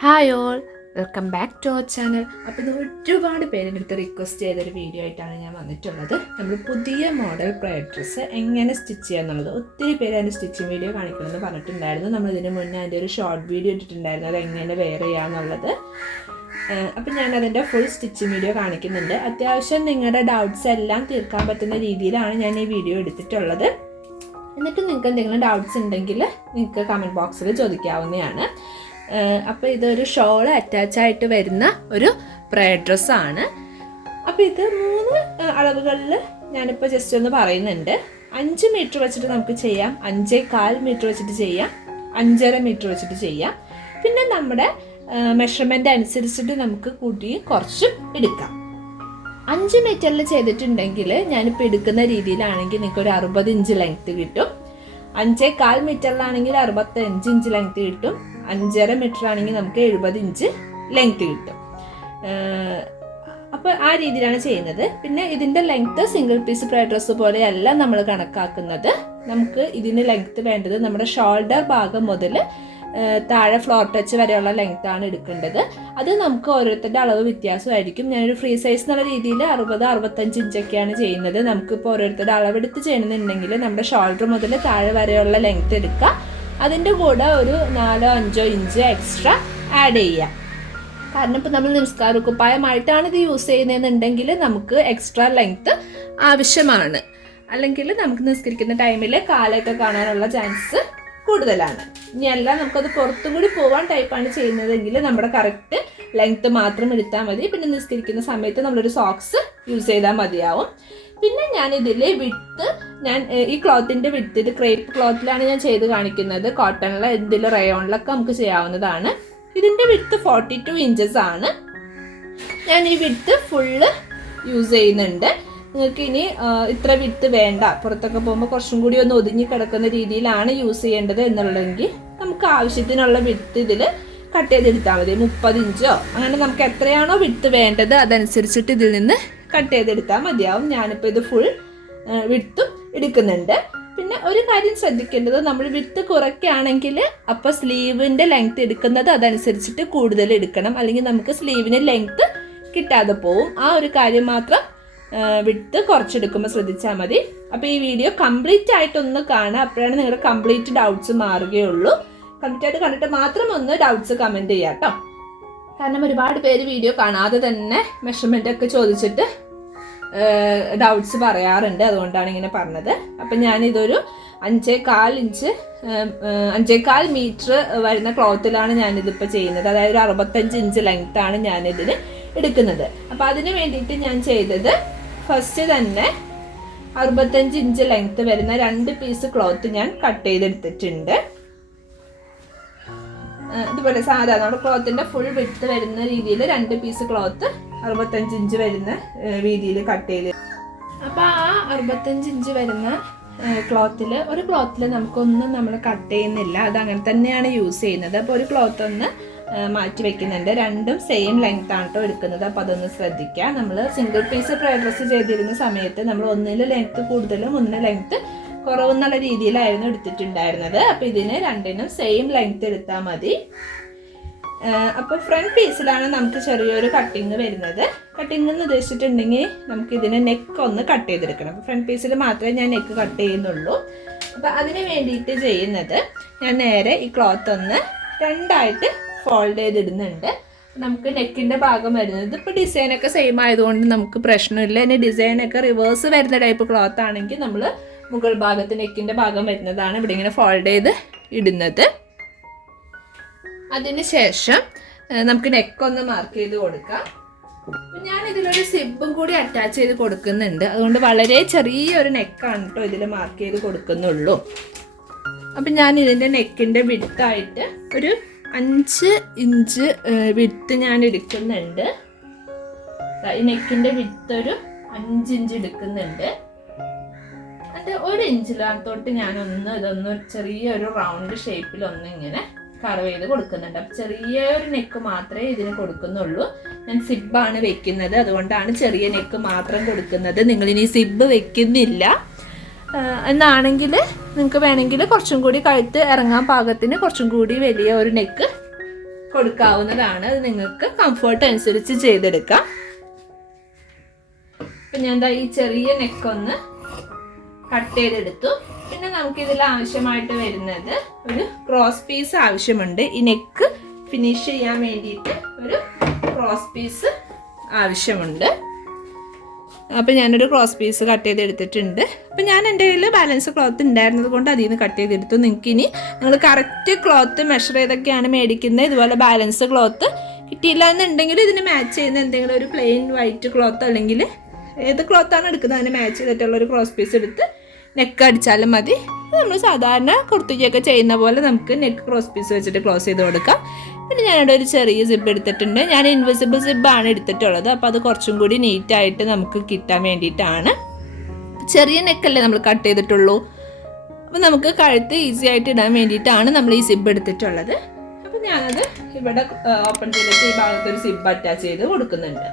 Hi all welcome back to our channel. അപ്പോൾ ഇത് ഒരുപാട് പേര് എടുത്ത് റിക്വസ്റ്റ് ചെയ്തൊരു വീഡിയോ ആയിട്ടാണ് ഞാൻ വന്നിട്ടുള്ളത്. നമ്മൾ പുതിയ മോഡൽ പ്രൈഡ് ഡ്രസ്സ് എങ്ങനെ സ്റ്റിച്ച് ചെയ്യുക എന്നുള്ളത് ഒത്തിരി പേര് അതിന്റെ സ്റ്റിച്ചിങ് വീഡിയോ കാണിക്കണമെന്ന് പറഞ്ഞിട്ടുണ്ടായിരുന്നു. നമ്മൾ ഇതിന് മുന്നേ അതിന്റെ ഒരു ഷോർട്ട് വീഡിയോ ഇട്ടിട്ടുണ്ടായിരുന്നു. അത് എങ്ങനെ വെയർ ചെയ്യാന്നുള്ളത് അപ്പം ഞാൻ അതിന്റെ ഫുൾ സ്റ്റിച്ചിങ് വീഡിയോ കാണിക്കുന്നുണ്ട്. അത്യാവശ്യം നിങ്ങളുടെ ഡൗട്ട്സ് എല്ലാം തീർക്കാൻ പറ്റുന്ന രീതിയിലാണ് ഞാൻ ഈ വീഡിയോ എടുത്തിട്ടുള്ളത്. എന്നിട്ട് നിങ്ങൾക്ക് എന്തെങ്കിലും ഡൗട്ട്സ് ഉണ്ടെങ്കിൽ നിങ്ങൾക്ക് കമന്റ് ബോക്സിൽ ചോദിക്കാവുന്നതാണ്. അപ്പോൾ ഇതൊരു ഷോൾ അറ്റാച്ച് ആയിട്ട് വരുന്ന ഒരു പ്രേ ഡ്രസ്സാണ് അപ്പോൾ ഇത് മൂന്ന് അളവുകളിൽ ഞാനിപ്പോൾ ജസ്റ്റ് ഒന്ന് പറയുന്നുണ്ട്. അഞ്ച് മീറ്റർ വെച്ചിട്ട് നമുക്ക് ചെയ്യാം. അഞ്ചേ കാൽ മീറ്റർ വെച്ചിട്ട് ചെയ്യാം. അഞ്ചര മീറ്റർ വെച്ചിട്ട് ചെയ്യാം. പിന്നെ നമ്മുടെ മെഷർമെന്റ് അനുസരിച്ചിട്ട് നമുക്ക് കൂട്ടിയും കുറച്ചും എടുക്കാം. അഞ്ച് മീറ്ററിൽ ചെയ്തിട്ടുണ്ടെങ്കിൽ ഞാനിപ്പോൾ എടുക്കുന്ന രീതിയിലാണെങ്കിൽ നിങ്ങൾക്ക് ഒരു അറുപത് ഇഞ്ച് ലെങ്ത് കിട്ടും. അഞ്ചേ കാൽ മീറ്ററിലാണെങ്കിൽ അറുപത്തഞ്ച് ഇഞ്ച് ലെങ്ത് കിട്ടും. അഞ്ചര മീറ്റർ ആണെങ്കിൽ നമുക്ക് എഴുപത് ഇഞ്ച് ലെങ്ത് കിട്ടും. അപ്പോൾ ആ രീതിയിലാണ് ചെയ്യുന്നത്. പിന്നെ ഇതിന്റെ ലെങ്ത്ത് സിംഗിൾ പീസ് ഫ്രൈഡ് ഡ്രസ്സ് പോലെയല്ല നമ്മൾ കണക്കാക്കുന്നത്. നമുക്ക് ഇതിന് ലെങ്ത്ത് വേണ്ടത് നമ്മുടെ ഷോൾഡർ ഭാഗം മുതൽ താഴെ ഫ്ലോർ ടച്ച് വരെയുള്ള ലെങ്ത് ആണ് എടുക്കേണ്ടത്. അത് നമുക്ക് ഓരോരുത്തരുടെ അളവ് വ്യത്യാസമായിരിക്കും. ഞാനൊരു ഫ്രീ സൈസ് എന്നുള്ള രീതിയിൽ അറുപത് അറുപത്തഞ്ച് ഇഞ്ചൊക്കെയാണ് ചെയ്യുന്നത്. നമുക്കിപ്പോൾ ഓരോരുത്തരുടെ അളവെടുത്ത് ചെയ്യണമെന്നുണ്ടെങ്കിൽ നമ്മുടെ ഷോൾഡർ മുതൽ താഴെ വരെയുള്ള ലെങ്ത് എടുക്കുക അതിന്റെ കൂടെ ഒരു നാലോ അഞ്ചോ ഇഞ്ച് എക്സ്ട്രാ ആഡ് ചെയ്യാം. കാരണം ഇപ്പോൾ നമ്മൾ നിസ്കാര കുപ്പായമായിട്ടാണ് ഇത് യൂസ് ചെയ്യുന്നതെന്നുണ്ടെങ്കിൽ നമുക്ക് എക്സ്ട്രാ ലെങ്ത്ത് ആവശ്യമാണ്. അല്ലെങ്കിൽ നമുക്ക് നിസ്കരിക്കുന്ന ടൈമിൽ കാലൊക്കെ കാണാനുള്ള ചാൻസ് കൂടുതലാണ്. ഇനി അല്ല നമുക്കത് പുറത്തും കൂടി പോവാൻ ടൈപ്പാണ് ചെയ്യുന്നതെങ്കിൽ നമ്മുടെ കറക്റ്റ് ലെങ്ത്ത് മാത്രം എടുത്താൽ മതി. പിന്നെ നിസ്കരിക്കുന്ന സമയത്ത് നമ്മളൊരു സോക്സ് യൂസ് ചെയ്താൽ മതിയാവും. പിന്നെ ഞാൻ ഇതിൽ വിട്ട് ഞാൻ ഈ ക്ലോത്തിന്റെ വിട്ട് ഇത് ക്രേപ്പ് ക്ലോത്തിലാണ് ഞാൻ ചെയ്ത് കാണിക്കുന്നത്. കോട്ടണിലെ ഇതിൽ റയോണിലൊക്കെ നമുക്ക് ചെയ്യാവുന്നതാണ്. ഇതിന്റെ വിട്ട് ഫോർട്ടി ടു ഇഞ്ചസ് ആണ്. ഞാൻ ഈ വിട്ട് ഫുള്ള് യൂസ് ചെയ്യുന്നുണ്ട്. നിങ്ങൾക്ക് ഇനി ഇത്ര വിട്ട് വേണ്ട. പുറത്തൊക്കെ പോകുമ്പോൾ കുറച്ചും കൂടി ഒന്ന് ഒതുങ്ങി കിടക്കുന്ന രീതിയിലാണ് യൂസ് ചെയ്യേണ്ടത് എന്നുള്ളതെങ്കിൽ നമുക്ക് ആവശ്യത്തിനുള്ള വിട്ട് ഇതിൽ കട്ട് ചെയ്തെടുത്താൽ മതി. മുപ്പത് ഇഞ്ചോ. അങ്ങനെ നമുക്ക് എത്രയാണോ വിട്ട് വേണ്ടത് അതനുസരിച്ചിട്ട് ഇതിൽ നിന്ന് കട്ട് ചെയ്തെടുത്താൽ മതിയാവും. ഞാനിപ്പോൾ ഇത് ഫുൾ വിട്ടും എടുക്കുന്നുണ്ട്. പിന്നെ ഒരു കാര്യം ശ്രദ്ധിക്കേണ്ടത് നമ്മൾ വിട്ട് കുറയ്ക്കുകയാണെങ്കിൽ അപ്പോൾ സ്ലീവിന്റെ ലെങ്ത് എടുക്കുന്നത് അതനുസരിച്ചിട്ട് കൂടുതൽ എടുക്കണം. അല്ലെങ്കിൽ നമുക്ക് സ്ലീവിന് ലെങ്ത് കിട്ടാതെ പോവും. ആ ഒരു കാര്യം മാത്രം വിട്ട് കുറച്ചെടുക്കുമ്പോൾ ശ്രദ്ധിച്ചാൽ മതി. അപ്പോൾ ഈ വീഡിയോ കംപ്ലീറ്റ് ആയിട്ടൊന്ന് കാണുക. അപ്പോഴാണ് നിങ്ങളുടെ കംപ്ലീറ്റ് ഡൗട്ട്സ് മാറുകയുള്ളൂ. കംപ്ലീറ്റ് ആയിട്ട് കണ്ടിട്ട് മാത്രം ഒന്ന് ഡൗട്ട്സ് കമന്റ് ചെയ്യാം കേട്ടോ. കാരണം ഒരുപാട് പേര് വീഡിയോ കാണാതെ തന്നെ മെഷർമെന്റ് ഒക്കെ ചോദിച്ചിട്ട് ഡൗട്ട്സ് പറയാറുണ്ട്. അതുകൊണ്ടാണ് ഇങ്ങനെ പറഞ്ഞത്. അപ്പം ഞാനിതൊരു അഞ്ചേ കാൽ ഇഞ്ച് അഞ്ചേ കാൽ മീറ്റർ വരുന്ന ക്ലോത്തിലാണ് ഞാനിതിപ്പോൾ ചെയ്യുന്നത്. അതായത് ഒരു അറുപത്തഞ്ച് ഇഞ്ച് ലെങ്ത്താണ് ഞാനിതിന് എടുക്കുന്നത്. അപ്പോൾ അതിന് വേണ്ടിയിട്ട് ഞാൻ ചെയ്തത് ഫസ്റ്റ് തന്നെ അറുപത്തഞ്ച് ഇഞ്ച് ലെങ്ത് വരുന്ന രണ്ട് പീസ് ക്ലോത്ത് ഞാൻ കട്ട് ചെയ്തെടുത്തിട്ടുണ്ട്. ഇതുപോലെ സാധാരണ നമ്മുടെ ക്ലോത്തിന്റെ ഫുൾ വിട്ട് വരുന്ന രീതിയിൽ രണ്ട് പീസ് ക്ലോത്ത് അറുപത്തഞ്ച് ഇഞ്ച് വരുന്ന രീതിയിൽ കട്ട് ചെയ്ത്. അപ്പോൾ ആ അറുപത്തഞ്ച് ഇഞ്ച് വരുന്ന ക്ലോത്തിൽ ഒരു ക്ലോത്തിൽ നമുക്കൊന്നും നമ്മൾ കട്ട് ചെയ്യുന്നില്ല. അത് അങ്ങനെ തന്നെയാണ് യൂസ് ചെയ്യുന്നത്. അപ്പോൾ ഒരു ക്ലോത്ത് ഒന്ന് മാറ്റി വെക്കുന്നുണ്ട്. രണ്ടും സെയിം ലെങ്ത് ആണ് കേട്ടോ എടുക്കുന്നത്. അപ്പോൾ അതൊന്ന് ശ്രദ്ധിക്കുക നമ്മൾ സിംഗിൾ പീസ് പ്രൈഡ്രസ് ചെയ്തിരുന്ന സമയത്ത് നമ്മൾ ഒന്നിൽ ലെങ്ത്ത് കൂടുതലും ഒന്നിന് ലെങ്ത് കുറവെന്നുള്ള രീതിയിലായിരുന്നു എടുത്തിട്ടുണ്ടായിരുന്നത്. അപ്പോൾ ഇതിന് രണ്ടിനും സെയിം ലെങ്ത് എടുത്താൽ മതി. അപ്പോൾ ഫ്രണ്ട് പീസിലാണ് നമുക്ക് ചെറിയൊരു കട്ടിങ് വരുന്നത്. കട്ടിങ് എന്ന് ഉദ്ദേശിച്ചിട്ടുണ്ടെങ്കിൽ നമുക്ക് ഇതിന് നെക്ക് ഒന്ന് കട്ട് ചെയ്തെടുക്കണം. അപ്പോൾ ഫ്രണ്ട് പീസിൽ മാത്രമേ ഞാൻ നെക്ക് കട്ട് ചെയ്യുന്നുള്ളൂ. അപ്പോൾ അതിന് വേണ്ടിയിട്ട് ചെയ്യുന്നത് ഞാൻ നേരെ ഈ ക്ലോത്ത് ഒന്ന് രണ്ടായിട്ട് ഫോൾഡ് ചെയ്തിടുന്നുണ്ട്. നമുക്ക് നെക്കിന്റെ ഭാഗം വരുന്നത് ഇപ്പോൾ ഡിസൈനൊക്കെ സെയിം ആയതുകൊണ്ട് നമുക്ക് പ്രശ്നമില്ല. ഇനി ഡിസൈനൊക്കെ റിവേഴ്സ് വരുന്ന ടൈപ്പ് ക്ലോത്ത് ആണെങ്കിൽ നമ്മൾ മുകൾ ഭാഗത്ത് നെക്കിന്റെ ഭാഗം വരുന്നതാണ് ഇവിടെ ഇങ്ങനെ ഫോൾഡ് ചെയ്ത് ഇടുന്നത്. അതിന് ശേഷം നമുക്ക് നെക്കൊന്ന് മാർക്ക് ചെയ്ത് കൊടുക്കാം. ഞാൻ ഇതിലൊരു സിബും കൂടി അറ്റാച്ച് ചെയ്ത് കൊടുക്കുന്നുണ്ട്. അതുകൊണ്ട് വളരെ ചെറിയൊരു നെക്കാണ് കേട്ടോ ഇതിൽ മാർക്ക് ചെയ്ത് കൊടുക്കുന്നുള്ളൂ. അപ്പം ഞാൻ ഇതിന്റെ നെക്കിന്റെ വിട്ടായിട്ട് ഒരു അഞ്ച് ഇഞ്ച് വിട്ട് ഞാൻ എടുക്കുന്നുണ്ട്. ഈ നെക്കിന്റെ വിട്ട് ഒരു അഞ്ച് ഇഞ്ച് എടുക്കുന്നുണ്ട്. എന്നിട്ട് ഒരു ഞാൻ ഒന്ന് ഇതൊന്ന് ചെറിയൊരു റൗണ്ട് ഷേപ്പിൽ ഒന്ന് ഇങ്ങനെ കറവ് ചെയ്ത് കൊടുക്കുന്നുണ്ട്. അപ്പം ചെറിയൊരു നെക്ക് മാത്രമേ ഇതിന് കൊടുക്കുന്നുള്ളൂ. ഞാൻ സിബാണ് വെക്കുന്നത്. അതുകൊണ്ടാണ് ചെറിയ നെക്ക് മാത്രം കൊടുക്കുന്നത്. നിങ്ങളിനി സിബ് വെക്കുന്നില്ല. എന്നാണെങ്കിൽ നിങ്ങൾക്ക് വേണമെങ്കിൽ കുറച്ചും കൂടി കഴുത്ത് ഇറങ്ങാൻ പാകത്തിന് കുറച്ചും കൂടി വലിയ ഒരു നെക്ക് കൊടുക്കാവുന്നതാണ്. അത് നിങ്ങൾക്ക് കംഫർട്ട് അനുസരിച്ച് ചെയ്തെടുക്കാം. ഞാൻ ഈ ചെറിയ നെക്കൊന്ന് കട്ട് ചെയ്തെടുത്തു. പിന്നെ നമുക്ക് ഇതിൽ ആവശ്യമായിട്ട് വരുന്നത് ഒരു ക്രോസ് പീസ് ആവശ്യമുണ്ട്. ഈ നെക്ക് ഫിനിഷ് ചെയ്യാൻ വേണ്ടിയിട്ട് ഒരു ക്രോസ് പീസ് ആവശ്യമുണ്ട്. അപ്പം ഞാനൊരു ക്രോസ് പീസ് കട്ട് ചെയ്ത് എടുത്തിട്ടുണ്ട് അപ്പം ഞാൻ എന്റെ കയ്യിൽ ബാലൻസ് ക്ലോത്ത് ഉണ്ടായിരുന്നത് കൊണ്ട് അതിൽ നിന്ന് കട്ട് ചെയ്തെടുത്തു. നിങ്ങൾക്ക് ഇനി നിങ്ങൾ കറക്റ്റ് ക്ലോത്ത് മെഷർ ചെയ്തൊക്കെയാണ് മേടിക്കുന്നത്. ഇതുപോലെ ബാലൻസ് ക്ലോത്ത് കിട്ടിയില്ല എന്നുണ്ടെങ്കിൽ ഇതിന് മാച്ച് ചെയ്യുന്ന എന്തെങ്കിലും ഒരു പ്ലെയിൻ വൈറ്റ് ക്ലോത്ത് അല്ലെങ്കിൽ ഏത് ക്ലോത്താണ് എടുക്കുന്നത്? അതിന് മാച്ച് ചെയ്തിട്ടുള്ള ഒരു ക്രോസ് പീസ് എടുത്ത് നെക്ക് അടിച്ചാലും മതി. നമ്മൾ സാധാരണ കുർത്തിക്കൊക്കെ ചെയ്യുന്ന പോലെ നമുക്ക് നെക്ക് ക്രോസ് പീസ് വെച്ചിട്ട് ക്ലോസ് ചെയ്ത് കൊടുക്കാം. പിന്നെ ഞാനിവിടെ ഒരു ചെറിയ സിബ് എടുത്തിട്ടുണ്ട്. ഞാൻ ഇൻവിസിബിൾ സിബാണ് എടുത്തിട്ടുള്ളത്. അപ്പോൾ അത് കുറച്ചും കൂടി നീറ്റായിട്ട് നമുക്ക് കിട്ടാൻ വേണ്ടിയിട്ടാണ്. ചെറിയ നെക്കല്ലേ നമ്മൾ കട്ട് ചെയ്തിട്ടുള്ളൂ. അപ്പോൾ നമുക്ക് കഴുത്ത് ഈസി ആയിട്ട് ഇടാൻ വേണ്ടിയിട്ടാണ് നമ്മൾ ഈ സിബ് എടുത്തിട്ടുള്ളത്. അപ്പോൾ ഞാനത് ഇവിടെ ഓപ്പൺ ചെയ്തിട്ട് ഈ ഭാഗത്തൊരു സിബ് അറ്റാച്ച് ചെയ്ത് കൊടുക്കുന്നുണ്ട്.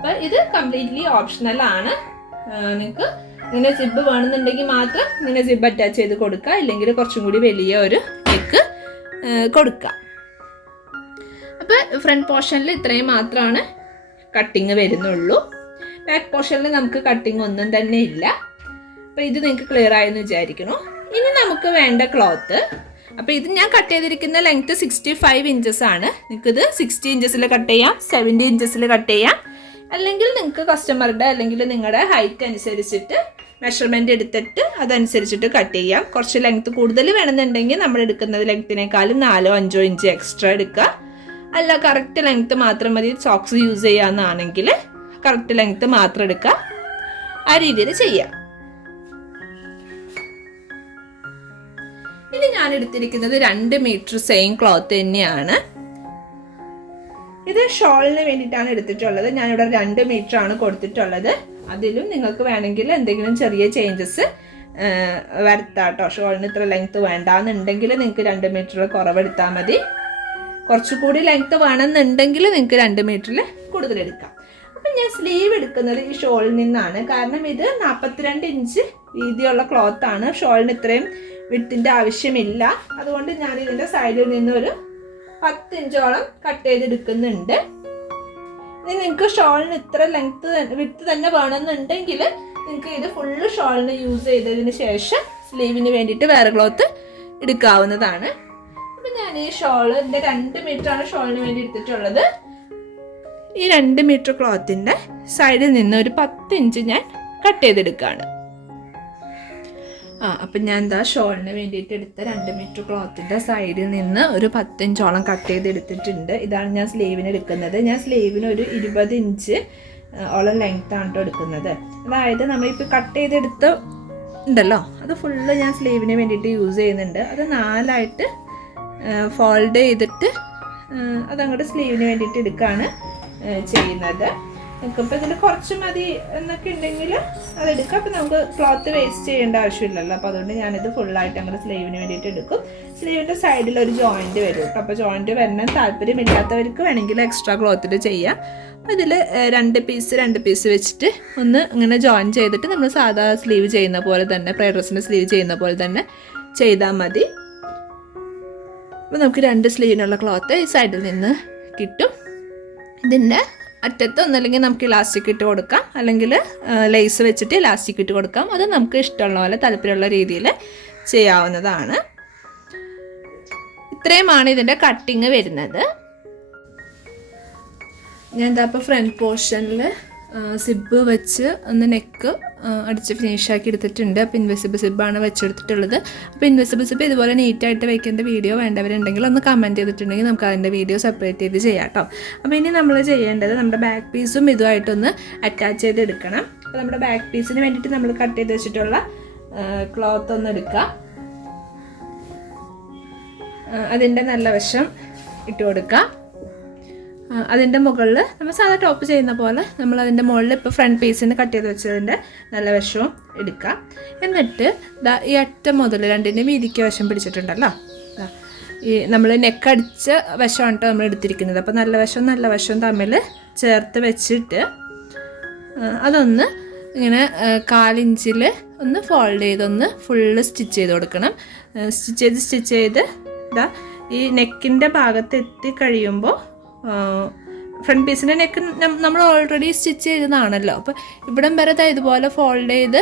അപ്പോൾ ഇത് കംപ്ലീറ്റ്ലി ഓപ്ഷണൽ ആണ്. നിങ്ങൾക്ക് ഇങ്ങനെ സിബ് വേണമെന്നുണ്ടെങ്കിൽ മാത്രം ഇങ്ങനെ സിബ് അറ്റാച്ച് ചെയ്ത് കൊടുക്കുക. ഇല്ലെങ്കിൽ കുറച്ചും കൂടി വലിയ ഒരു നെക്ക് കൊടുക്കുക. അപ്പോൾ ഫ്രണ്ട് പോർഷനിൽ ഇത്രയും മാത്രമാണ് കട്ടിങ് വരുന്നുള്ളൂ. ബാക്ക് പോർഷനിൽ നമുക്ക് കട്ടിങ് ഒന്നും തന്നെ ഇല്ല. അപ്പോൾ ഇത് നിങ്ങൾക്ക് ക്ലിയർ ആയെന്ന് വിചാരിക്കുന്നു. ഇനി നമുക്ക് വേണ്ട ക്ലോത്ത് അപ്പോൾ ഇത് ഞാൻ കട്ട് ചെയ്തിരിക്കുന്ന ലെങ്ത് സിക്സ്റ്റി ഫൈവ് ഇഞ്ചസ് ആണ് നിങ്ങൾക്കിത് സിക്സ്റ്റി ഇഞ്ചസിൽ കട്ട് ചെയ്യാം സെവന്റി ഇഞ്ചസിൽ കട്ട് ചെയ്യാം. അല്ലെങ്കിൽ നിങ്ങൾക്ക് കസ്റ്റമറുടെ അല്ലെങ്കിൽ നിങ്ങളുടെ ഹൈറ്റ് അനുസരിച്ചിട്ട് മെഷർമെന്റ് എടുത്തിട്ട് അതനുസരിച്ചിട്ട് കട്ട് ചെയ്യാം. കുറച്ച് ലെങ്ത്ത് കൂടുതൽ വേണമെന്നുണ്ടെങ്കിൽ നമ്മൾ എടുക്കുന്നത് ലെങ്ത്തിനേക്കാളും നാലോ അഞ്ചോ ഇഞ്ച് എക്സ്ട്രാ എടുക്കുക. അല്ല കറക്റ്റ് ലെങ്ത്ത് മാത്രം മതി. സോക്സ് യൂസ് ചെയ്യാമെന്നാണെങ്കിൽ കറക്റ്റ് ലെങ്ത്ത് മാത്രം എടുക്കുക. ആ രീതിയിൽ ചെയ്യാം. ഇനി ഞാൻ എടുത്തിരിക്കുന്നത് രണ്ട് മീറ്റർ സെയിം ക്ലോത്ത് തന്നെയാണ്. ഇത് ഷോളിന് വേണ്ടിയിട്ടാണ് എടുത്തിട്ടുള്ളത്. ഞാനിവിടെ രണ്ട് മീറ്റർ ആണ് കൊടുത്തിട്ടുള്ളത്. അതിലും നിങ്ങൾക്ക് വേണമെങ്കിൽ എന്തെങ്കിലും ചെറിയ ചേഞ്ചസ് വരുത്താട്ടോ. ഷോളിന് ഇത്ര ലെങ്ത് വേണ്ടാന്നുണ്ടെങ്കിൽ നിങ്ങൾക്ക് രണ്ട് മീറ്റർ കുറവെടുത്താൽ മതി. കുറച്ചുകൂടി ലെങ്ത് വേണമെന്നുണ്ടെങ്കിൽ നിങ്ങൾക്ക് രണ്ട് മീറ്ററിൽ കൂടുതൽ എടുക്കാം അപ്പം ഞാൻ സ്ലീവ് എടുക്കുന്നത് ഈ ഷോളിൽ നിന്നാണ്. കാരണം ഇത് നാൽപ്പത്തിരണ്ട് ഇഞ്ച് വീതിയുള്ള ക്ലോത്ത് ആണ്. ഷോളിന് ഇത്രയും വിട്ടിന്റെ ആവശ്യമില്ല. അതുകൊണ്ട് ഞാൻ ഇതിന്റെ സൈഡിൽ നിന്നൊരു പത്ത് ഇഞ്ചോളം കട്ട് ചെയ്തെടുക്കുന്നുണ്ട്. ഇനി നിങ്ങൾക്ക് ഷോളിന് ഇത്ര ലെങ്ത് വിത്ത് തന്നെ വേണമെന്നുണ്ടെങ്കിൽ നിങ്ങൾക്ക് ഇത് ഫുള്ള് ഷോളിന് യൂസ് ചെയ്തതിന് ശേഷം സ്ലീവിന് വേണ്ടിയിട്ട് വേറെ ക്ലോത്ത് എടുക്കാവുന്നതാണ്. അപ്പം ഞാൻ ഈ ഷോൾ എന്റെ രണ്ട് മീറ്ററാണ് ഷോളിന് വേണ്ടി എടുത്തിട്ടുള്ളത്. ഈ രണ്ട് മീറ്റർ ക്ലോത്തിന്റെ സൈഡിൽ നിന്ന് ഒരു പത്ത് ഇഞ്ച് ഞാൻ കട്ട് ചെയ്തെടുക്കുകയാണ് ആ അപ്പം ഞാൻ എന്താ ഷോളിന് വേണ്ടിയിട്ട് എടുത്ത രണ്ട് മീറ്റർ ക്ലോത്തിന്റെ സൈഡിൽ നിന്ന് ഒരു പത്ത് ഇഞ്ചോളം കട്ട് ചെയ്ത് എടുത്തിട്ടുണ്ട്. ഇതാണ് ഞാൻ സ്ലീവിന് എടുക്കുന്നത്. ഞാൻ സ്ലീവിന് ഒരു ഇരുപത് ഇഞ്ച് ഓളം ലെങ്ത് ആണ് കേട്ടോ എടുക്കുന്നത്. അതായത് നമ്മളിപ്പോൾ കട്ട് ചെയ്തെടുത്ത ഉണ്ടല്ലോ അത് ഫുള്ള് ഞാൻ സ്ലീവിന് വേണ്ടിയിട്ട് യൂസ് ചെയ്യുന്നുണ്ട്. അത് നാലായിട്ട് ഫോൾഡ് ചെയ്തിട്ട് അതങ്ങോട്ട് സ്ലീവിന് വേണ്ടിയിട്ട് എടുക്കുകയാണ് ചെയ്യുന്നത്. നിങ്ങൾക്കിപ്പോൾ ഇതിൽ കുറച്ച് മതി എന്നൊക്കെ ഉണ്ടെങ്കിൽ അതെടുക്കാം. അപ്പം നമുക്ക് ക്ലോത്ത് വേസ്റ്റ് ചെയ്യേണ്ട ആവശ്യമില്ലല്ലോ. അപ്പോൾ അതുകൊണ്ട് ഞാനിത് ഫുള്ളായിട്ട് അങ്ങനെ സ്ലീവിന് വേണ്ടിയിട്ട് എടുക്കും. സ്ലീവിന്റെ സൈഡിൽ ഒരു ജോയിന്റ് വരും കേട്ടോ അപ്പോൾ ജോയിന്റ് വരണം താല്പര്യമില്ലാത്തവർക്ക് വേണമെങ്കിൽ എക്സ്ട്രാ ക്ലോത്തിൽ ചെയ്യാം. അപ്പോൾ ഇതിൽ രണ്ട് പീസ് രണ്ട് പീസ് വെച്ചിട്ട് ഒന്ന് ഇങ്ങനെ ജോയിൻ ചെയ്തിട്ട് നമ്മൾ സാധാ സ്ലീവ് ചെയ്യുന്ന പോലെ തന്നെ പ്രയർ ഡ്രസ്സിന്റെ സ്ലീവ് ചെയ്യുന്ന പോലെ തന്നെ ചെയ്താൽ മതി. അപ്പോൾ നമുക്ക് രണ്ട് സ്ലീവിനുള്ള ക്ലോത്ത് ഈ സൈഡിൽ നിന്ന് കിട്ടും. ഇതിന്റെ അറ്റത്ത് ഒന്നല്ലെങ്കിൽ നമുക്ക് ഇലാസ്റ്റിക് ഇട്ട് കൊടുക്കാം. അല്ലെങ്കിൽ ലേസ് വെച്ചിട്ട് ഇലാസ്റ്റിക് ഇട്ട് കൊടുക്കാം. അത് നമുക്ക് ഇഷ്ടമുള്ള പോലെ താല്പര്യമുള്ള രീതിയിൽ ചെയ്യാവുന്നതാണ്. ഇത്രയുമാണ് ഇതിന്റെ കട്ടിങ് വരുന്നത്. ഞാൻ എന്താ ഇപ്പോൾ ഫ്രണ്ട് പോർഷനിൽ സിബ് വെച്ച് ഒന്ന് നെക്ക് അടിച്ച് ഫിനിഷ് ആക്കി എടുത്തിട്ടുണ്ട്. അപ്പോൾ ഇൻവെസിബിൾ സിബാണ് വെച്ചെടുത്തിട്ടുള്ളത്. അപ്പോൾ ഇൻവെസിബിൾ സിബ് ഇതുപോലെ നീറ്റായിട്ട് വെക്കേണ്ട വീഡിയോ വേണ്ടവരുണ്ടെങ്കിൽ ഒന്ന് കമന്റ് ചെയ്തിട്ടുണ്ടെങ്കിൽ നമുക്ക് അതിന്റെ വീഡിയോ സെപ്പറേറ്റ് ചെയ്ത് ചെയ്യാം കേട്ടോ അപ്പോൾ ഇനി നമ്മൾ ചെയ്യേണ്ടത് നമ്മുടെ ബാക്ക് പീസും ഇതുമായിട്ടൊന്ന് അറ്റാച്ച് ചെയ്ത് എടുക്കണം. അപ്പോൾ നമ്മുടെ ബാക്ക് പീസിന് വേണ്ടിയിട്ട് നമ്മൾ കട്ട് ചെയ്ത് വെച്ചിട്ടുള്ള ക്ലോത്ത് ഒന്ന് എടുക്കുക അതിന്റെ നല്ല വശം ഇട്ട് കൊടുക്കുക അതിന്റെ മുകളിൽ നമ്മൾ സാധാ ടോപ്പ് ചെയ്യുന്ന പോലെ നമ്മൾ അതിന്റെ മുകളിൽ ഇപ്പോൾ ഫ്രണ്ട് പീസിന് കട്ട് ചെയ്ത് വെച്ചതിന്റെ നല്ല വശവും എടുക്കുക എന്നിട്ട് ദാ ഈ അറ്റം മുതൽ രണ്ടിന്റെ വീതിക്ക് വശം പിടിച്ചിട്ടുണ്ടല്ലോ. ഈ നമ്മൾ നെക്കടിച്ച വശമാണ് കേട്ടോ നമ്മൾ എടുത്തിരിക്കുന്നത്. അപ്പോൾ നല്ല വശവും നല്ല വശവും തമ്മിൽ ചേർത്ത് വെച്ചിട്ട് അതൊന്ന് ഇങ്ങനെ കാലിഞ്ചിൽ ഒന്ന് ഫോൾഡ് ചെയ്തൊന്ന് ഫുള്ള് സ്റ്റിച്ച് ചെയ്ത് കൊടുക്കണം. സ്റ്റിച്ച് ചെയ്ത് സ്റ്റിച്ച് ചെയ്ത് ഇതാ ഈ നെക്കിന്റെ ഭാഗത്ത് എത്തിക്കഴിയുമ്പോൾ ഫ്രണ്ട് പീസിന്റെ നെക്ക് നമ്മൾ ഓൾറെഡി സ്റ്റിച്ച് ചെയ്തതാണല്ലോ. അപ്പോൾ ഇവിടം വരെ ഇതുപോലെ ഫോൾഡ് ചെയ്ത്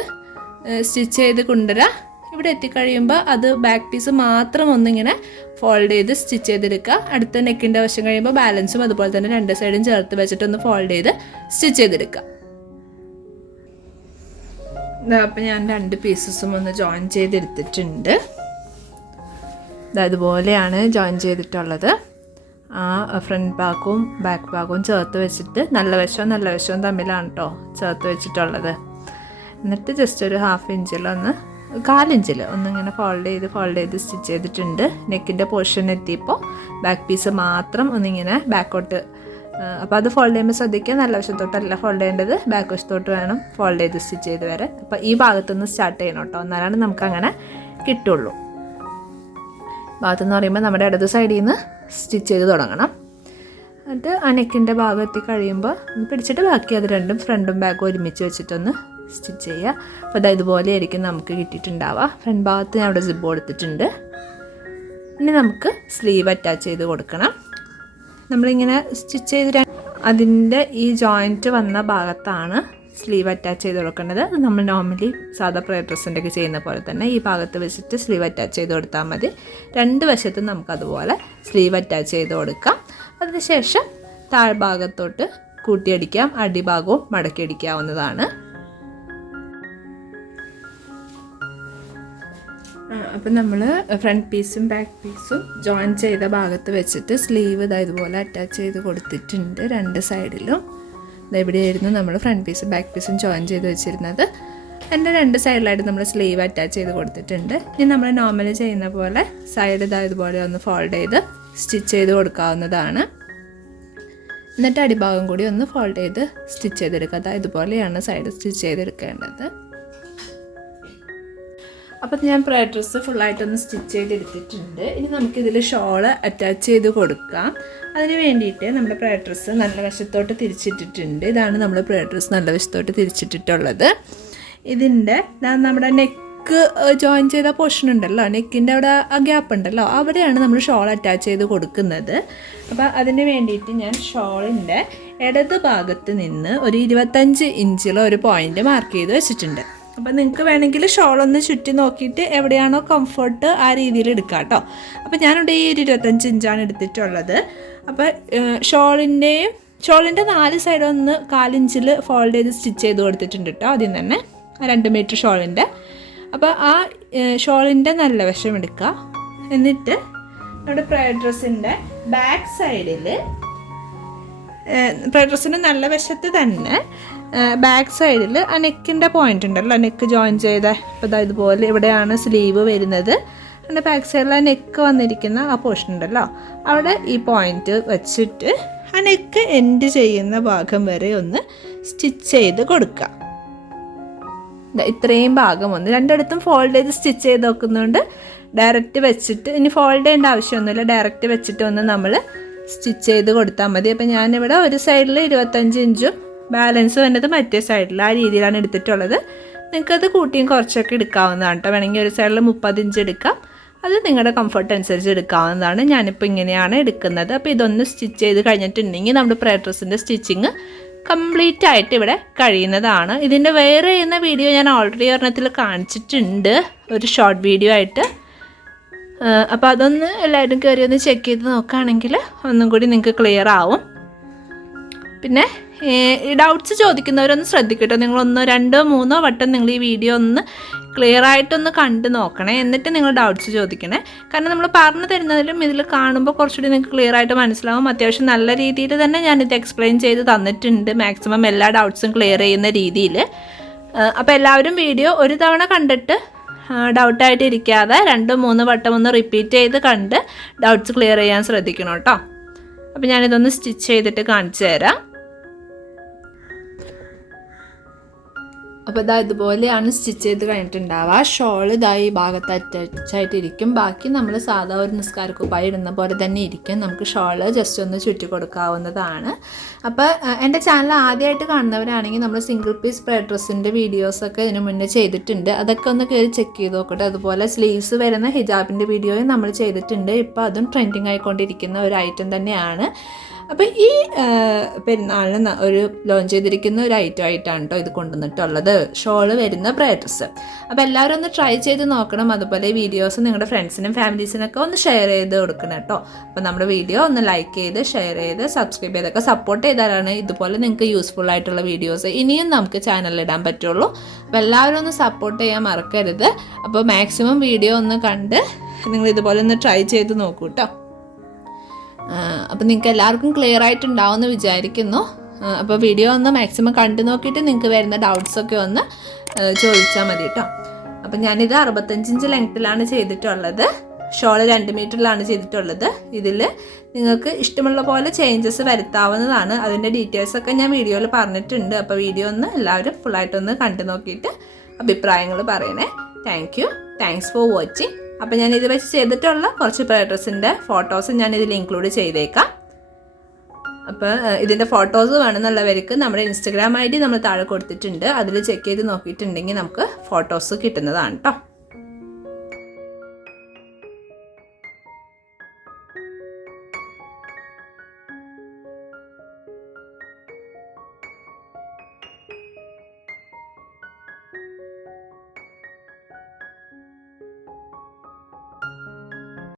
സ്റ്റിച്ച് ചെയ്ത് കൊണ്ടുവരാം. ഇവിടെ എത്തിക്കഴിയുമ്പോൾ അത് ബാക്ക് പീസ് മാത്രം ഒന്നിങ്ങനെ ഫോൾഡ് ചെയ്ത് സ്റ്റിച്ച് ചെയ്തെടുക്കുക. അടുത്ത നെക്കിന്റെ വശം കഴിയുമ്പോൾ ബാലൻസും അതുപോലെ തന്നെ രണ്ട് സൈഡും ചേർത്ത് വെച്ചിട്ട് ഒന്ന് ഫോൾഡ് ചെയ്ത് സ്റ്റിച്ച് ചെയ്തെടുക്കുക. അപ്പം ഞാൻ രണ്ട് പീസസും ഒന്ന് ജോയിൻ ചെയ്തെടുത്തിട്ടുണ്ട്. ഇതുപോലെയാണ് ജോയിൻ ചെയ്തിട്ടുള്ളത്. ആ ഫ്രണ്ട് ഭാഗവും ബാക്ക് ഭാഗവും ചേർത്ത് വെച്ചിട്ട് നല്ല വശവും നല്ല വശവും തമ്മിലാണ് കേട്ടോ ചേർത്ത് വെച്ചിട്ടുള്ളത്. എന്നിട്ട് ജസ്റ്റ് ഒരു ഹാഫ് ഇഞ്ചിലൊന്ന് കാലിഞ്ചിൽ ഒന്നിങ്ങനെ ഫോൾഡ് ചെയ്ത് ഫോൾഡ് ചെയ്ത് സ്റ്റിച്ച് ചെയ്തിട്ടുണ്ട്. നെക്കിന്റെ പോർഷൻ എത്തിയപ്പോൾ ബാക്ക് പീസ് മാത്രം ഒന്നിങ്ങനെ ബാക്കോട്ട് അപ്പോൾ അത് ഫോൾഡ് ചെയ്യുമ്പോൾ ശ്രദ്ധിക്കുക. നല്ല വശത്തോട്ടല്ല ഫോൾഡ് ചെയ്യേണ്ടത്. ബാക്ക് വശത്തോട്ട് വേണം ഫോൾഡ് ചെയ്ത് സ്റ്റിച്ച് ചെയ്ത് വരെ. അപ്പോൾ ഈ ഭാഗത്തുനിന്ന് സ്റ്റാർട്ട് ചെയ്യണം കേട്ടോ എന്നാലാണ് നമുക്കങ്ങനെ കിട്ടുള്ളൂ. ഭാഗത്തെന്ന് പറയുമ്പോൾ നമ്മുടെ ഇടത് സൈഡിൽ നിന്ന് സ്റ്റിച്ച് ചെയ്ത് തുടങ്ങണം. എന്നിട്ട് ആ നെക്കിന്റെ ഭാഗം എത്തി കഴിയുമ്പോൾ പിടിച്ചിട്ട് ബാക്കി അത് രണ്ടും ഫ്രണ്ടും ബാക്കും ഒരുമിച്ച് വെച്ചിട്ടൊന്ന് സ്റ്റിച്ച് ചെയ്യുക. അപ്പോൾ അതായത് ഇതുപോലെ ആയിരിക്കും നമുക്ക് കിട്ടിയിട്ടുണ്ടാവുക. ഫ്രണ്ട് ഭാഗത്ത് ഞാൻ അവിടെ സിബ് കൊടുത്തിട്ടുണ്ട്. ഇനി നമുക്ക് സ്ലീവ് അറ്റാച്ച് ചെയ്ത് കൊടുക്കണം. നമ്മളിങ്ങനെ സ്റ്റിച്ച് ചെയ്ത് അതിന്റെ ഈ ജോയിന്റ് വന്ന ഭാഗത്താണ് സ്ലീവ് അറ്റാച്ച് ചെയ്ത് കൊടുക്കേണ്ടത്. അത് നമ്മൾ നോർമലി സാധാ പ്രയർ ഡ്രസ്സിന്റെ ഒക്കെ ചെയ്യുന്ന പോലെ തന്നെ ഈ ഭാഗത്ത് വെച്ചിട്ട് സ്ലീവ് അറ്റാച്ച് ചെയ്ത് കൊടുത്താൽ മതി. രണ്ട് വശത്തും നമുക്കതുപോലെ സ്ലീവ് അറ്റാച്ച് ചെയ്ത് കൊടുക്കാം. അതിനുശേഷം താഴ്ഭാഗത്തോട്ട് കൂട്ടിയടിക്കാം. അടിഭാഗവും മടക്കിയടിക്കാവുന്നതാണ് അപ്പം നമ്മൾ ഫ്രണ്ട് പീസും ബാക്ക് പീസും ജോയിൻ ചെയ്ത ഭാഗത്ത് വെച്ചിട്ട് സ്ലീവ് ഇതായതുപോലെ അറ്റാച്ച് ചെയ്ത് കൊടുത്തിട്ടുണ്ട് രണ്ട് സൈഡിലും ഇതാ ഇവിടെയായിരുന്നു നമ്മൾ ഫ്രണ്ട് പീസും ബാക്ക് പീസും ജോയിൻ ചെയ്ത് വെച്ചിരുന്നത്. എന്റെ രണ്ട് സൈഡിലായിട്ട് നമ്മൾ സ്ലീവ് അറ്റാച്ച് ചെയ്ത് കൊടുത്തിട്ടുണ്ട്. ഇനി നമ്മൾ നോർമലി ചെയ്യുന്ന പോലെ സൈഡ് ഇതാ ഇതുപോലെ ഒന്ന് ഫോൾഡ് ചെയ്ത് സ്റ്റിച്ച് ചെയ്ത് കൊടുക്കാവുന്നതാണ്. എന്നിട്ട് അടിഭാഗം കൂടി ഒന്ന് ഫോൾഡ് ചെയ്ത് സ്റ്റിച്ച് ചെയ്തെടുക്കുക. അതാ ഇതുപോലെയാണ് സൈഡ് സ്റ്റിച്ച് ചെയ്തെടുക്കേണ്ടത്. അപ്പം ഞാൻ പ്രയർ ഡ്രസ്സ് ഫുള്ളായിട്ടൊന്ന് സ്റ്റിച്ച് ചെയ്തെടുത്തിട്ടുണ്ട്. ഇനി നമുക്കിതിൽ ഷോൾ അറ്റാച്ച് ചെയ്ത് കൊടുക്കാം. അതിന് വേണ്ടിയിട്ട് നമ്മുടെ പ്രയർ ഡ്രസ്സ് നല്ല വശത്തോട്ട് തിരിച്ചിട്ടിട്ടുണ്ട്. ഇതാണ് നമ്മൾ പ്രയർ ഡ്രസ്സ് നല്ല വശത്തോട്ട് തിരിച്ചിട്ടിട്ടുള്ളത്. ഇതിന്റെ നമ്മുടെ നെക്ക് ജോയിൻ ചെയ്ത പോർഷൻ ഉണ്ടല്ലോ. നെക്കിന്റെ അവിടെ ആ ഗ്യാപ്പ് ഉണ്ടല്ലോ. അവിടെയാണ് നമ്മൾ ഷോൾ അറ്റാച്ച് ചെയ്ത് കൊടുക്കുന്നത്. അപ്പോൾ അതിന് വേണ്ടിയിട്ട് ഞാൻ ഷോളിന്റെ ഇടത് ഭാഗത്ത് നിന്ന് ഒരു ഇരുപത്തഞ്ച് ഇഞ്ചിലോ ഒരു പോയിന്റ് മാർക്ക് ചെയ്ത് വെച്ചിട്ടുണ്ട്. അപ്പോൾ നിങ്ങൾക്ക് വേണമെങ്കിൽ ഷോൾ ഒന്ന് ചുറ്റി നോക്കിയിട്ട് എവിടെയാണോ കംഫർട്ട് ആ രീതിയിൽ എടുക്കാം കേട്ടോ അപ്പോൾ ഞാനിവിടെ ഈ ഒരു ഇരുപത്തഞ്ച് ഇഞ്ചാണ് എടുത്തിട്ടുള്ളത്. അപ്പോൾ ഷോളിന്റെയും ഷോളിന്റെ നാല് സൈഡ് ഒന്ന് കാലിഞ്ചിൽ ഫോൾഡ് ചെയ്ത് സ്റ്റിച്ച് ചെയ്ത് കൊടുത്തിട്ടുണ്ട് കേട്ടോ ആദ്യം തന്നെ. രണ്ട് മീറ്റർ ഷോളിന്റെ. അപ്പോൾ ആ ഷോളിന്റെ നല്ല വശം എടുക്കുക എന്നിട്ട് നമ്മുടെ പ്രയർ ഡ്രസ്സിന്റെ ബാക്ക് സൈഡിൽ ഡ്രസ്സിന്റെ നല്ല വശത്ത് തന്നെ ബാക്ക് സൈഡിൽ ആ നെക്കിന്റെ പോയിന്റ് ഉണ്ടല്ലോ. നെക്ക് ജോയിൻ ചെയ്ത ഇപ്പോൾ ഇതുപോലെ ഇവിടെയാണ് സ്ലീവ് വരുന്നത്. അതിന്റെ ബാക്ക് സൈഡിൽ ആ നെക്ക് വന്നിരിക്കുന്ന ആ പോർഷൻ ഉണ്ടല്ലോ. അവിടെ ഈ പോയിന്റ് വെച്ചിട്ട് ആ നെക്ക് എൻഡ് ചെയ്യുന്ന ഭാഗം വരെ ഒന്ന് സ്റ്റിച്ച് ചെയ്ത് കൊടുക്കുക ഇത്രയും ഭാഗം ഒന്ന് രണ്ടിടത്തും ഫോൾഡ് ചെയ്ത് സ്റ്റിച്ച് ചെയ്ത് നോക്കുന്നതുകൊണ്ട് ഡയറക്റ്റ് വെച്ചിട്ട് ഇനി ഫോൾഡ് ചെയ്യേണ്ട ആവശ്യമൊന്നുമില്ല. ഡയറക്റ്റ് വെച്ചിട്ട് ഒന്ന് നമ്മൾ സ്റ്റിച്ച് ചെയ്ത് കൊടുത്താൽ മതി. അപ്പം ഞാനിവിടെ ഒരു സൈഡിൽ ഇരുപത്തഞ്ച് ഇഞ്ചും ബാലൻസ് വന്നത് മറ്റേ സൈഡിൽ ആ രീതിയിലാണ് എടുത്തിട്ടുള്ളത്. നിങ്ങൾക്കത് കൂട്ടിയും കുറച്ചൊക്കെ എടുക്കാവുന്നതാണ് കേട്ടോ വേണമെങ്കിൽ ഒരു സൈഡിൽ മുപ്പത് ഇഞ്ച് എടുക്കാം. അത് നിങ്ങളുടെ കംഫർട്ട് അനുസരിച്ച് എടുക്കാവുന്നതാണ്. ഞാനിപ്പോൾ ഇങ്ങനെയാണ് എടുക്കുന്നത്. അപ്പോൾ ഇതൊന്ന് സ്റ്റിച്ച് ചെയ്ത് കഴിഞ്ഞിട്ടുണ്ടെങ്കിൽ നമ്മുടെ പ്രേ ഡ്രസ്സിന്റെ സ്റ്റിച്ചിങ് കംപ്ലീറ്റ് ആയിട്ട് ഇവിടെ കഴിയുന്നതാണ്. ഇതിന്റെ വേറെ ചെയ്യുന്ന വീഡിയോ ഞാൻ ഓൾറെഡി ഒരെണ്ണത്തിൽ കാണിച്ചിട്ടുണ്ട്. ഒരു ഷോർട്ട് വീഡിയോ ആയിട്ട്. അപ്പോൾ അതൊന്ന് എല്ലാവരും കയറി ഒന്ന് ചെക്ക് ചെയ്ത് നോക്കുകയാണെങ്കിൽ ഒന്നും കൂടി നിങ്ങൾക്ക് ക്ലിയർ ആവും. പിന്നെ ഡൗട്ട്സ് ചോദിക്കുന്നവരൊന്ന് ശ്രദ്ധിക്കട്ടെ. നിങ്ങളൊന്നോ രണ്ടോ മൂന്നോ വട്ടം നിങ്ങൾ ഈ വീഡിയോ ഒന്ന് ക്ലിയർ ആയിട്ടൊന്ന് കണ്ട് നോക്കണേ. എന്നിട്ട് നിങ്ങൾ ഡൗട്ട്സ് ചോദിക്കണേ. കാരണം നമ്മൾ പറഞ്ഞു തരുന്നതിലും ഇതിൽ കാണുമ്പോൾ കുറച്ചുകൂടി നിങ്ങൾക്ക് ക്ലിയർ ആയിട്ട് മനസ്സിലാവും. അത്യാവശ്യം നല്ല രീതിയിൽ തന്നെ ഞാനിത് എക്സ്പ്ലെയിൻ ചെയ്ത് തന്നിട്ടുണ്ട് മാക്സിമം എല്ലാ ഡൗട്ട്സും ക്ലിയർ ചെയ്യുന്ന രീതിയിൽ. അപ്പോൾ എല്ലാവരും വീഡിയോ ഒരു തവണ കണ്ടിട്ട് ഡൗട്ടായിട്ട് ഇരിക്കാതെ രണ്ട് മൂന്ന് വട്ടം ഒന്ന് റിപ്പീറ്റ് ചെയ്ത് കണ്ട് ഡൗട്ട്സ് ക്ലിയർ ചെയ്യാൻ ശ്രദ്ധിക്കണം കേട്ടോ. അപ്പോൾ ഞാനിതൊന്ന് സ്റ്റിച്ച് ചെയ്തിട്ട് കാണിച്ചു തരാം. അപ്പോൾ ഇതാ ഇതുപോലെയാണ് സ്റ്റിച്ച് ചെയ്ത് കഴിഞ്ഞിട്ടുണ്ടാവുക. ഷോൾ ഇതാ ഈ ഭാഗത്ത് അറ്റാച്ചായിട്ടിരിക്കും ബാക്കി നമ്മൾ സാധാ ഒരു നിസ്കാരക്കുപ്പായി ഇടുന്ന പോലെ തന്നെ ഇരിക്കും. നമുക്ക് ഷോൾ ജസ്റ്റ് ഒന്ന് ചുറ്റി കൊടുക്കാവുന്നതാണ്. അപ്പോൾ എന്റെ ചാനൽ ആദ്യമായിട്ട് കാണുന്നവരാണെങ്കിൽ നമ്മൾ സിംഗിൾ പീസ് പ്രേ ഡ്രസ്സിന്റെ വീഡിയോസൊക്കെ ഇതിനു മുന്നേ ചെയ്തിട്ടുണ്ട്. അതൊക്കെ ഒന്ന് കയറി ചെക്ക് ചെയ്ത് നോക്കട്ടെ. അതുപോലെ സ്ലീവ്സ് വരുന്ന ഹിജാബിന്റെ വീഡിയോയും നമ്മൾ ചെയ്തിട്ടുണ്ട്. ഇപ്പോൾ അതും ട്രെൻഡിങ് ആയിക്കൊണ്ടിരിക്കുന്ന ഒരു ഐറ്റം തന്നെയാണ്. അപ്പോൾ ഈ പെരുന്നാളിന് ഒരു ലോഞ്ച് ചെയ്തിരിക്കുന്ന ഒരു ഐറ്റം ആയിട്ടാണ് കേട്ടോ ഇത് കൊണ്ടുവന്നിട്ടുള്ളത്. ഷോൾ വരുന്ന ബ്രൈഡ്രസ് അപ്പോൾ എല്ലാവരും ഒന്ന് ട്രൈ ചെയ്ത് നോക്കണം. അതുപോലെ വീഡിയോസ് നിങ്ങളുടെ ഫ്രണ്ട്സിനും ഫാമിലീസിനൊക്കെ ഒന്ന് ഷെയർ ചെയ്ത് കൊടുക്കണം കേട്ടോ അപ്പോൾ നമ്മുടെ വീഡിയോ ഒന്ന് ലൈക്ക് ചെയ്ത് ഷെയർ ചെയ്ത് സബ്സ്ക്രൈബ് ചെയ്തൊക്കെ സപ്പോർട്ട് ചെയ്താലാണ് ഇതുപോലെ നിങ്ങൾക്ക് യൂസ്ഫുൾ ആയിട്ടുള്ള വീഡിയോസ് ഇനിയും നമുക്ക് ചാനലിൽ ഇടാൻ പറ്റുള്ളൂ. അപ്പോൾ എല്ലാവരും ഒന്ന് സപ്പോർട്ട് ചെയ്യാൻ മറക്കരുത്. അപ്പോൾ മാക്സിമം വീഡിയോ ഒന്ന് കണ്ട് നിങ്ങൾ ഇതുപോലെ ഒന്ന് ട്രൈ ചെയ്ത് നോക്കൂ കേട്ടോ അപ്പോൾ നിങ്ങൾക്ക് എല്ലാവർക്കും ക്ലിയർ ആയിട്ടുണ്ടാവുമെന്ന് വിചാരിക്കുന്നു. അപ്പോൾ വീഡിയോ ഒന്ന് മാക്സിമം കണ്ടു നോക്കിയിട്ട് നിങ്ങൾക്ക് വരുന്ന ഡൗട്ട്സൊക്കെ ഒന്ന് ചോദിച്ചാൽ മതി കേട്ടോ അപ്പം ഞാനിത് അറുപത്തഞ്ചിഞ്ച് ലെങ്ത്തിലാണ് ചെയ്തിട്ടുള്ളത്. ഷോൾ രണ്ട് മീറ്ററിലാണ് ചെയ്തിട്ടുള്ളത്. ഇതിൽ നിങ്ങൾക്ക് ഇഷ്ടമുള്ള പോലെ ചേഞ്ചസ് വരുത്താവുന്നതാണ്. അതിന്റെ ഡീറ്റെയിൽസ് ഒക്കെ ഞാൻ വീഡിയോയിൽ പറഞ്ഞിട്ടുണ്ട്. അപ്പോൾ വീഡിയോ ഒന്ന് എല്ലാവരും ഫുള്ളായിട്ടൊന്ന് കണ്ടു നോക്കിയിട്ട് അഭിപ്രായങ്ങൾ പറയണേ. Thank you thanks for watching അപ്പോൾ ഞാൻ ഇത് വെച്ച് ചെയ്തിട്ടുള്ള കുറച്ച് ഡ്രസ്സിന്റെ ഫോട്ടോസ് ഞാൻ ഇതിൽ ഇൻക്ലൂഡ് ചെയ്തേക്കാം. അപ്പോൾ ഇതിന്റെ ഫോട്ടോസ് വേണമെന്നുള്ളവർക്ക് നമ്മുടെ ഇൻസ്റ്റഗ്രാം ഐ ഡി നമ്മൾ താഴെ കൊടുത്തിട്ടുണ്ട്. അതിൽ ചെക്ക് ചെയ്ത് നോക്കിയിട്ടുണ്ടെങ്കിൽ നമുക്ക് ഫോട്ടോസ് കിട്ടുന്നതാണ് കേട്ടോ